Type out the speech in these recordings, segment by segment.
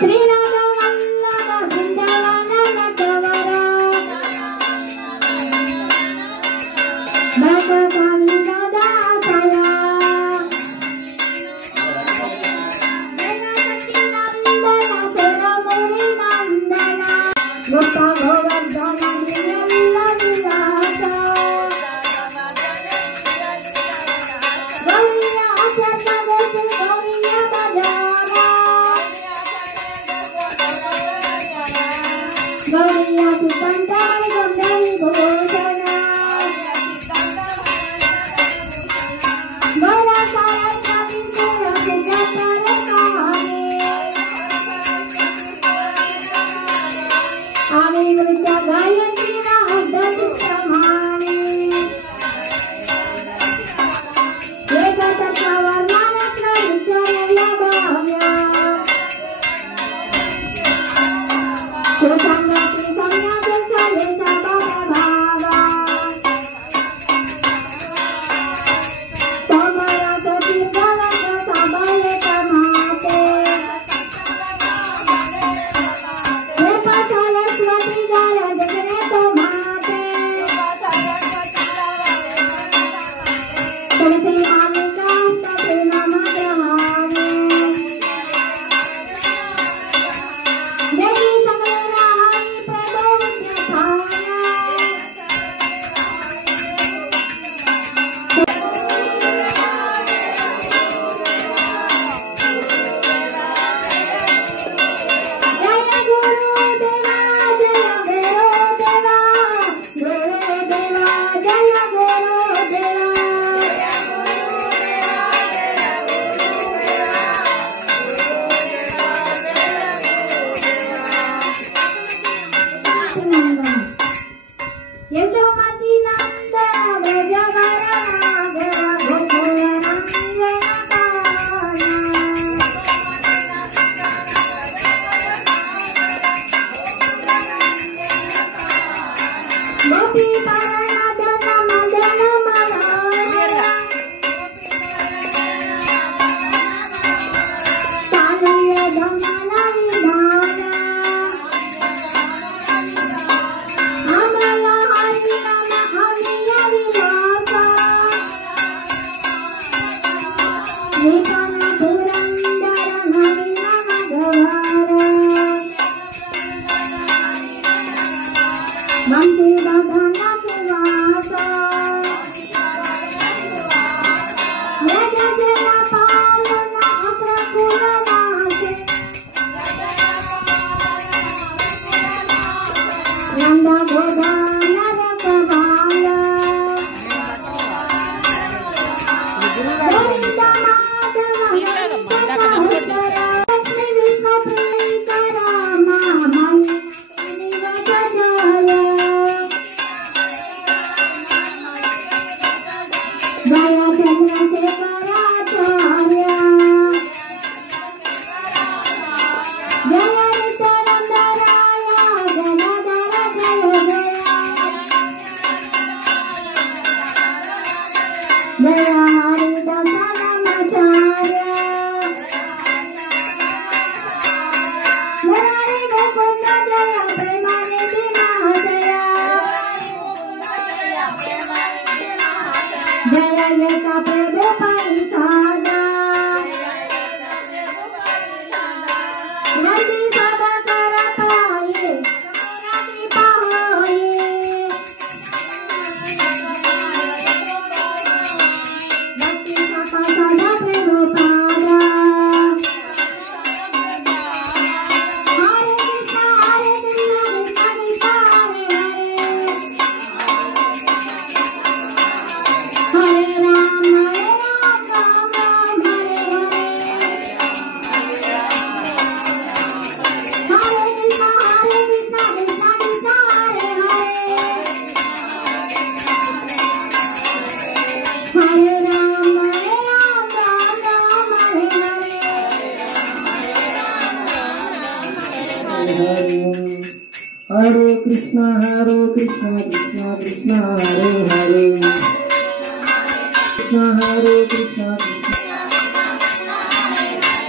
Hare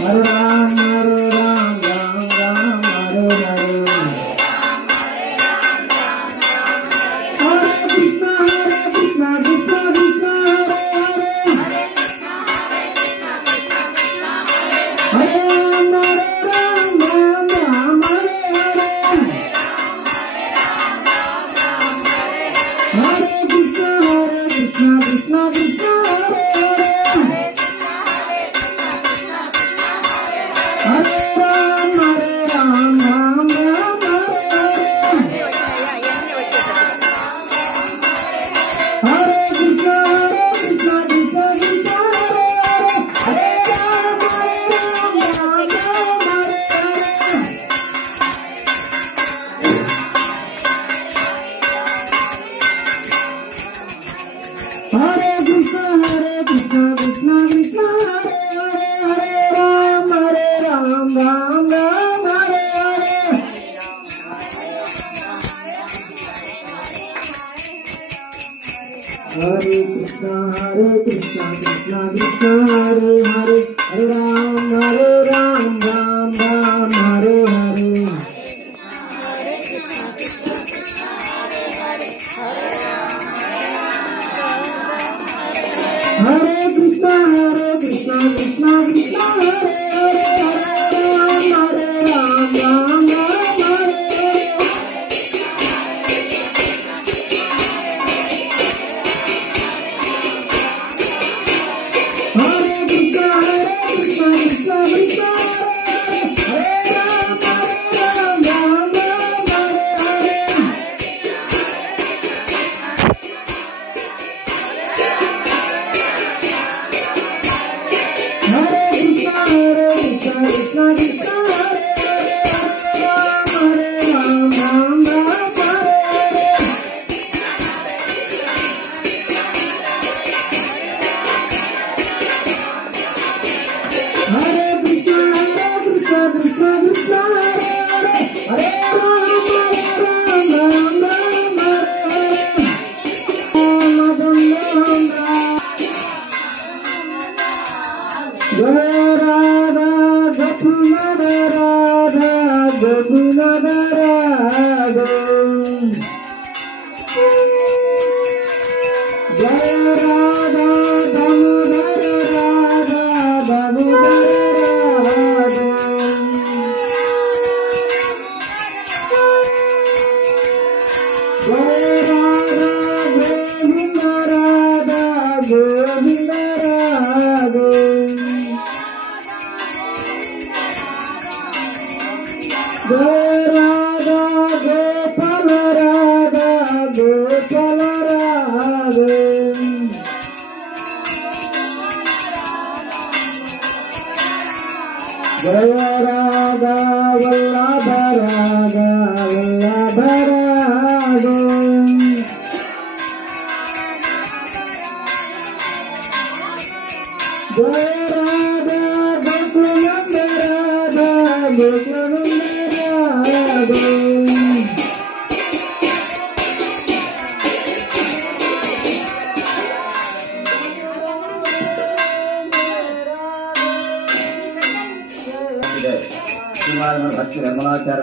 Ram, Ram Ram.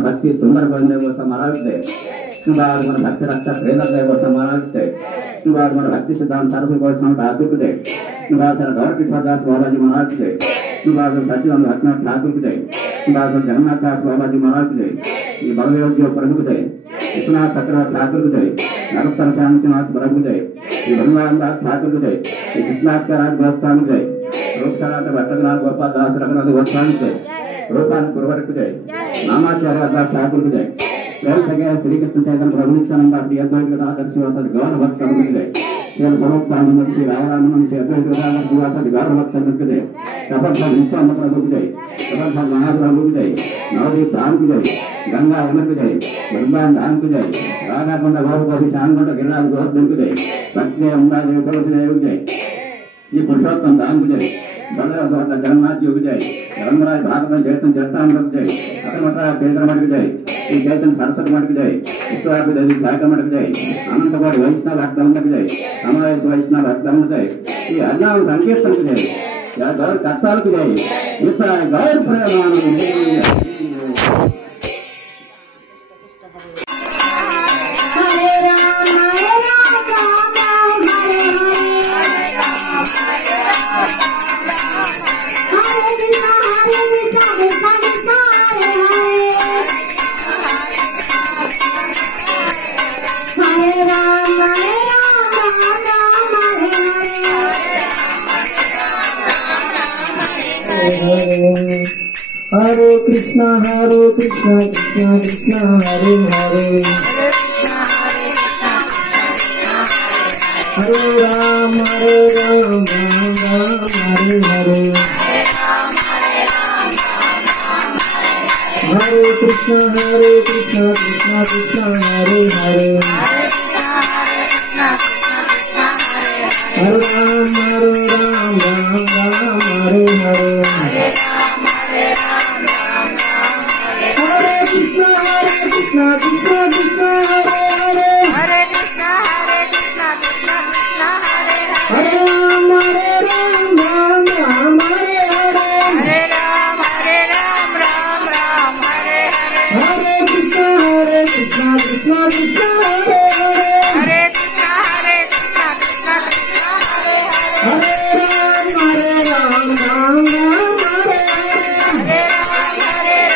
भक्ति सुंदर बनने को समाराधते मन भक्ति रक्षा प्रेरणा को समाराधते मन भक्ति सिद्धांत सरस्वती को ठाकुर दे गौर किशोर दास बाबाजी महाराज दे सचिदानंद भक्तनाथ ठाकुर दे जगन्नाथ दास बाबाजी महाराज दे बलदेव प्रभु दे विश्वनाथ चक्रनाथ ठाकुर दे नरोत्तम श्याम सिंहास प्रभु दे भगवान दास ठाकुर दे कृष्णाथ राज गोस्वामी दे रूपसराट भट्टनाथ गोपाल दास रघुनाथ गोस्वामी दे रूपान गुरुवर्ग जय नामाचार्य दास ठाकुर जय प्रेम सगे श्री कृष्ण चैतन्य प्रभु नित्यानंद श्री अद्वैत गदाधर शिवासद गौर भक्त जय श्री स्वरूप स्वामी श्री रामानंद श्री अद्वैत गदाधर शिवासद गौर भक्त जय कपट नित्यानंद प्रभु जय कपट महाप्रभु जय नवदीप धाम जय गंगा यमुना जय वृंदावन धाम जय राधा कुंड बाबू कवि शानकुंड गिरिराज गोवर्धन जय भक्ति अमृता देव जय ये पुरुषोत्तम धाम जय जगन्नाथ योग जय धर्मराज भागवत जयतन चरतामृत जय अकमठराज चैत्र मठ जय श्री चैतन सरस्वती मठ जय विश्वव्यापी देवी सागर मठ जय अनंतकोटि वैष्णव भक्त जय समावेश वैष्णव भक्त जय श्री हरिनाम संकीर्तन जय गौर कत्ताल जय गौर Premanand Hare Krishna Hare Krishna Krishna Krishna Hare Hare Hare Ram Hare Ram Ram Ram Hare Hare Hare Krishna Krishna Krishna Hare Hare Hare Ram Ram Ram Hare Hare Hare Krishna Krishna Krishna Hare Hare Hare Krishna Krishna Krishna Hare Hare Hare Ram Ram Ram Hare Hare Hare Ram Ram Hare Hare Hare Krishna Krishna Krishna Hare Hare Hare Krishna Krishna Krishna Hare Hare Hare Ram Ram Hare Hare Hare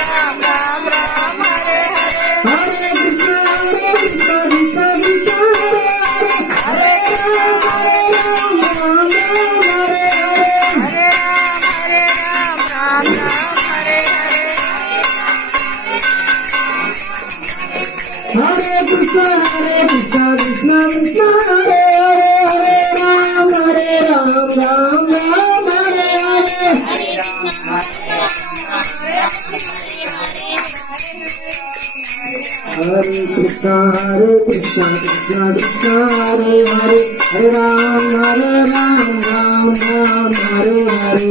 Ram Ram Hare Hare Hare Krishna Krishna Krishna Hare Hare Krishna Krishna Krishna Hare Hare Ram Hare Ram Ram Ram Hare Hare Hare Krishna Krishna Krishna Hare Hare Hare Ram Ram Ram Hare Hare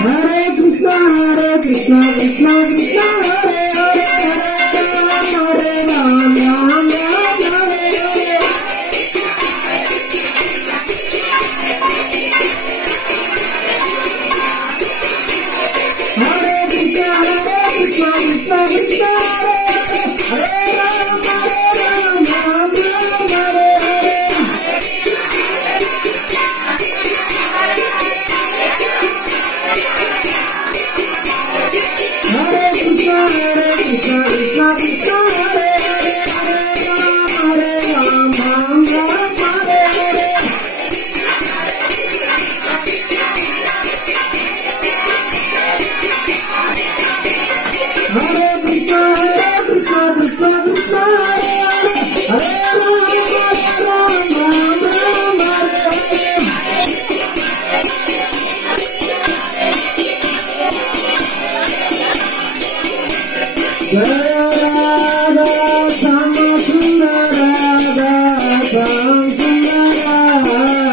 Hare Krishna Krishna Krishna Hare Hare Hare Ram Ram Hare Hare Hare Krishna Krishna Krishna Hare Ram Ram Hare Hare Hare Krishna Krishna Krishna Hare Hare Ram Ram Hare Hare Hare Krishna Krishna Krishna Hare Hare Ram Ram Hare Hare Radha Shama Sundar Radha Sham Sundar Radha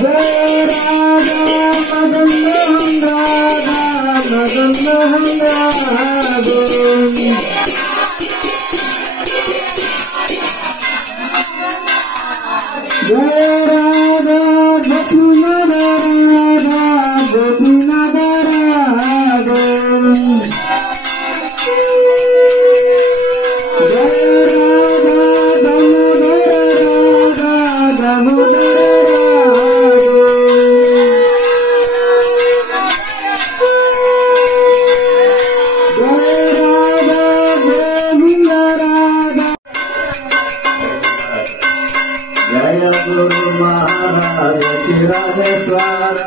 Jai Radha Madan Mohan Radha Madan Mohan Radha Jai Radha Gopinath Radha Gopinath Radha Jai Radha Damodar Radha Damodar Radha Jai Radha Govinda Radha Jaya Guru Maharaj Shiradeswara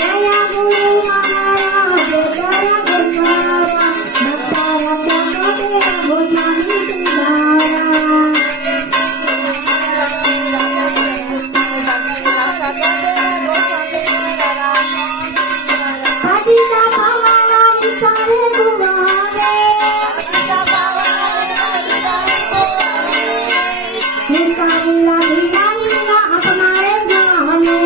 Jaya Guru Maharaj Shiradeswara Bhattara Bhattara Bhutani Patita Pavana Vitare Gurare Patita Pavana Vitare Gurare Nitya Lila Lila Apnare Jahane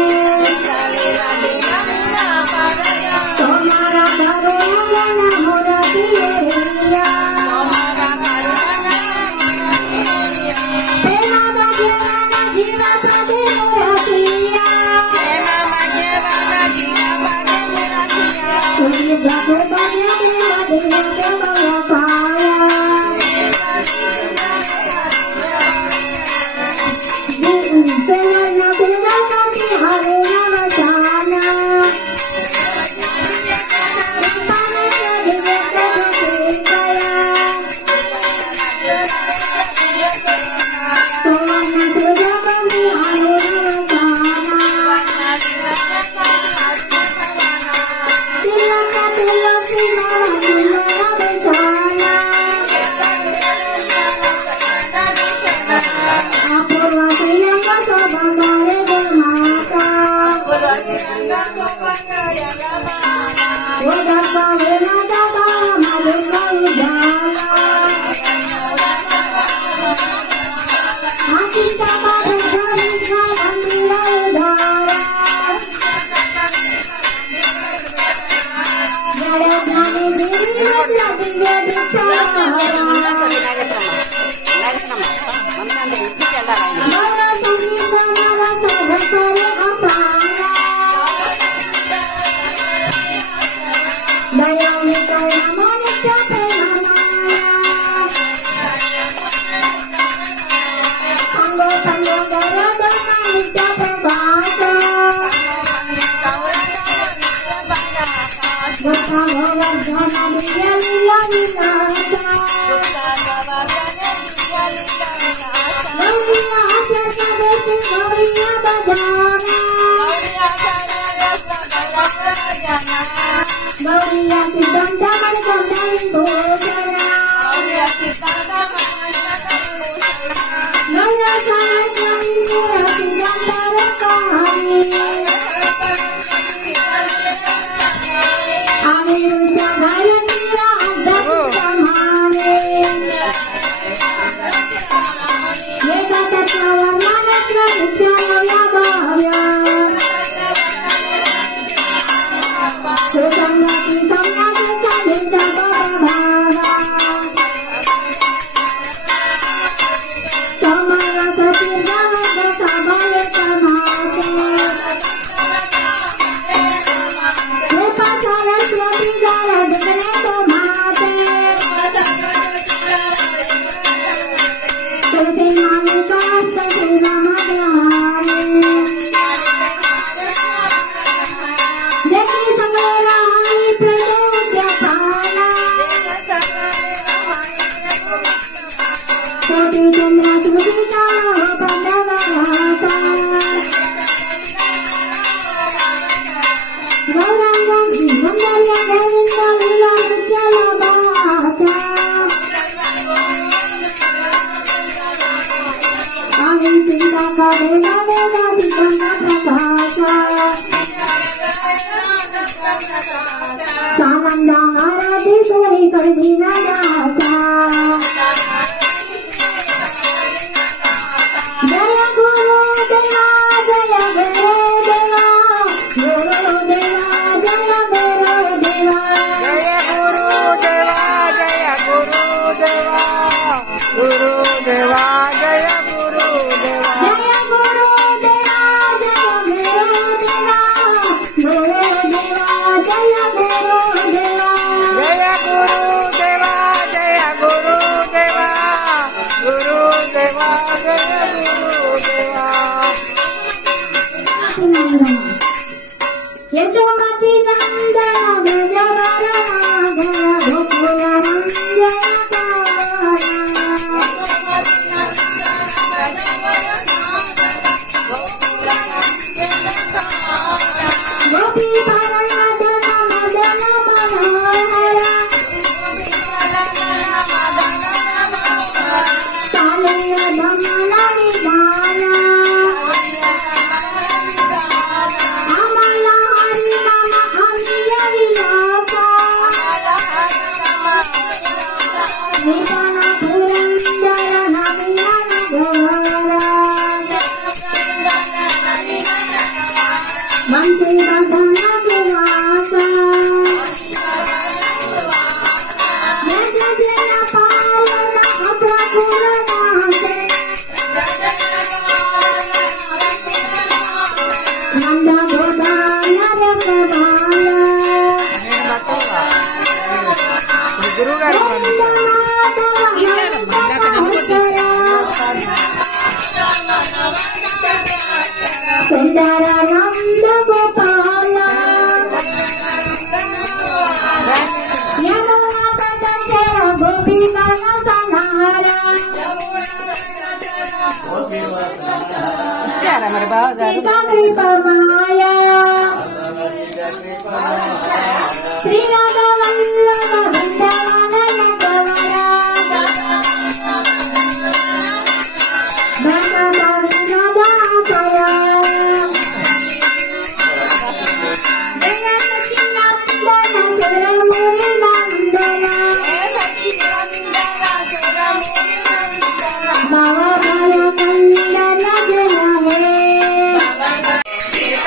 Sita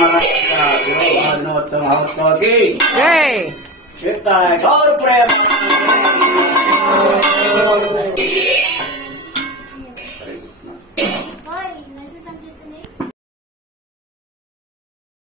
महाराज दिनोत्तम महोत्सव की गौर प्रेम